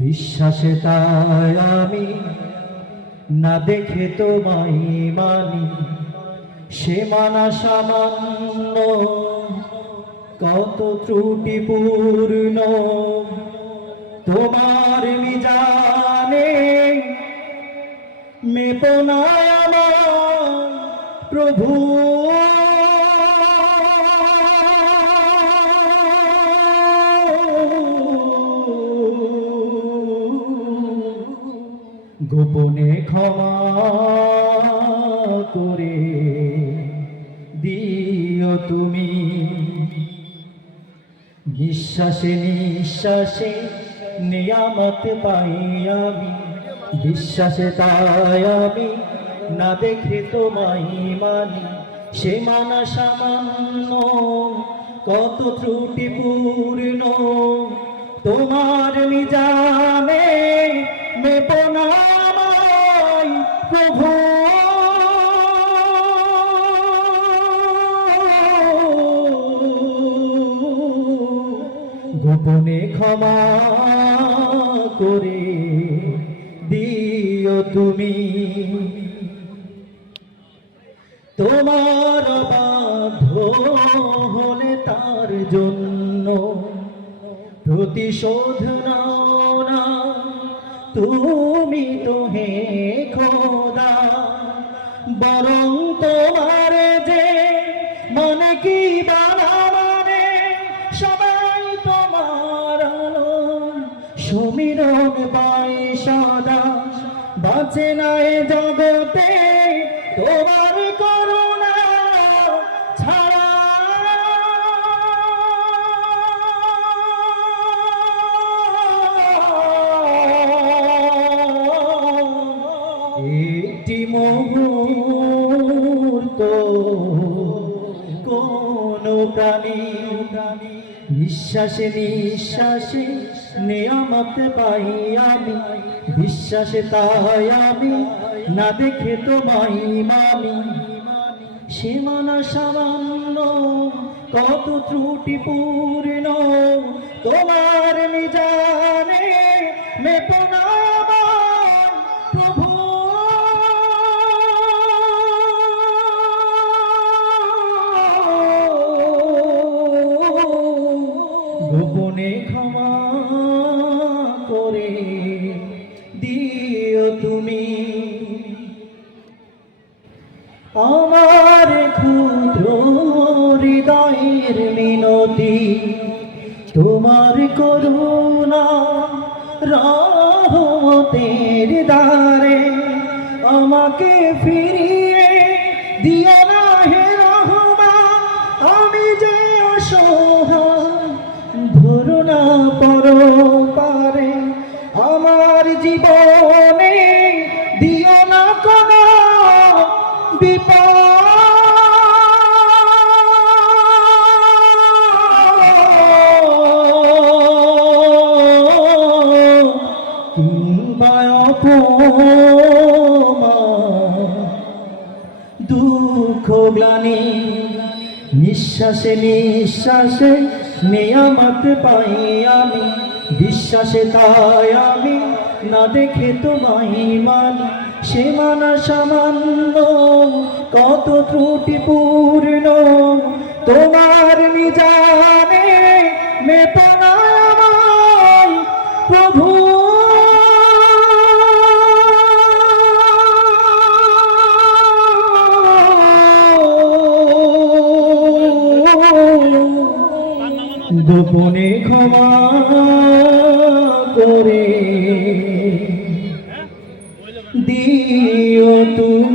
বিশ্বাসে তাই আমি না দেখে তোমায় মানি, সে মানা সামান্য কত ত্রুটিপূর্ণ তোমার মিজানে মেপো না আমার প্রভু। গোপনে ক্ষমা করে দিও তুমি, নিঃশ্বাসে নিঃশ্বাসে নিয়ামত পাই আমি। বিশ্বাসে তাই আমি না দেখে তোমায় মানি, সে মানা সামান্য কত ত্রুটিপূর্ণ তোমার মিজানে মেপো না আমায় প্রভু। গোপনে ক্ষমা করে দিও তুমি, তোমার বাধ্য হলে তার জন্য প্রতিশোধ নাও না তুমি তো হে খোদা, বরং তোমার যে মনে কি বানা মানে সবাই তোমার সুমিরন পাই সদা। বাঁচে না এ জগতে তোমার করুণা ছাড়া, একটি মুহূর্ত কোন প্রাণী নিঃশ্বাসে নিঃশ্বাসে নিয়ামত পাই আমি। বিশ্বাসে তাই আমি না দেখে তোমায় মানি, সে মানা সামান্য কত ত্রুটিপূর্ণ তোমার মিজানে মেপো না আমায় প্রভু। গোপনে ক্ষমা করে দিও তুমি, আমার ক্ষুদ্র হৃদয়ের মিনতি তোমার করুণা রহমতের দ্বারে আমাকে ফিরিয়ে দিও না হে রহমান। আমি যে অসহায় ধরো না পরপারে আমার জীবনে দিও না কোনো বিপদ। কিংবা অপমান দুঃখ গ্লানি নিঃশ্বাসে নিঃশ্বাসে নিয়ামত পাই আমি। বিশ্বাসে তাই আমি না দেখে তোমায় মানি, সে মানা সামান্য কত ত্রুটিপূর্ণ তোমার মিজানে মেপো না আমায় প্রভু। গোপনে ক্ষমা করে দিও তুমি।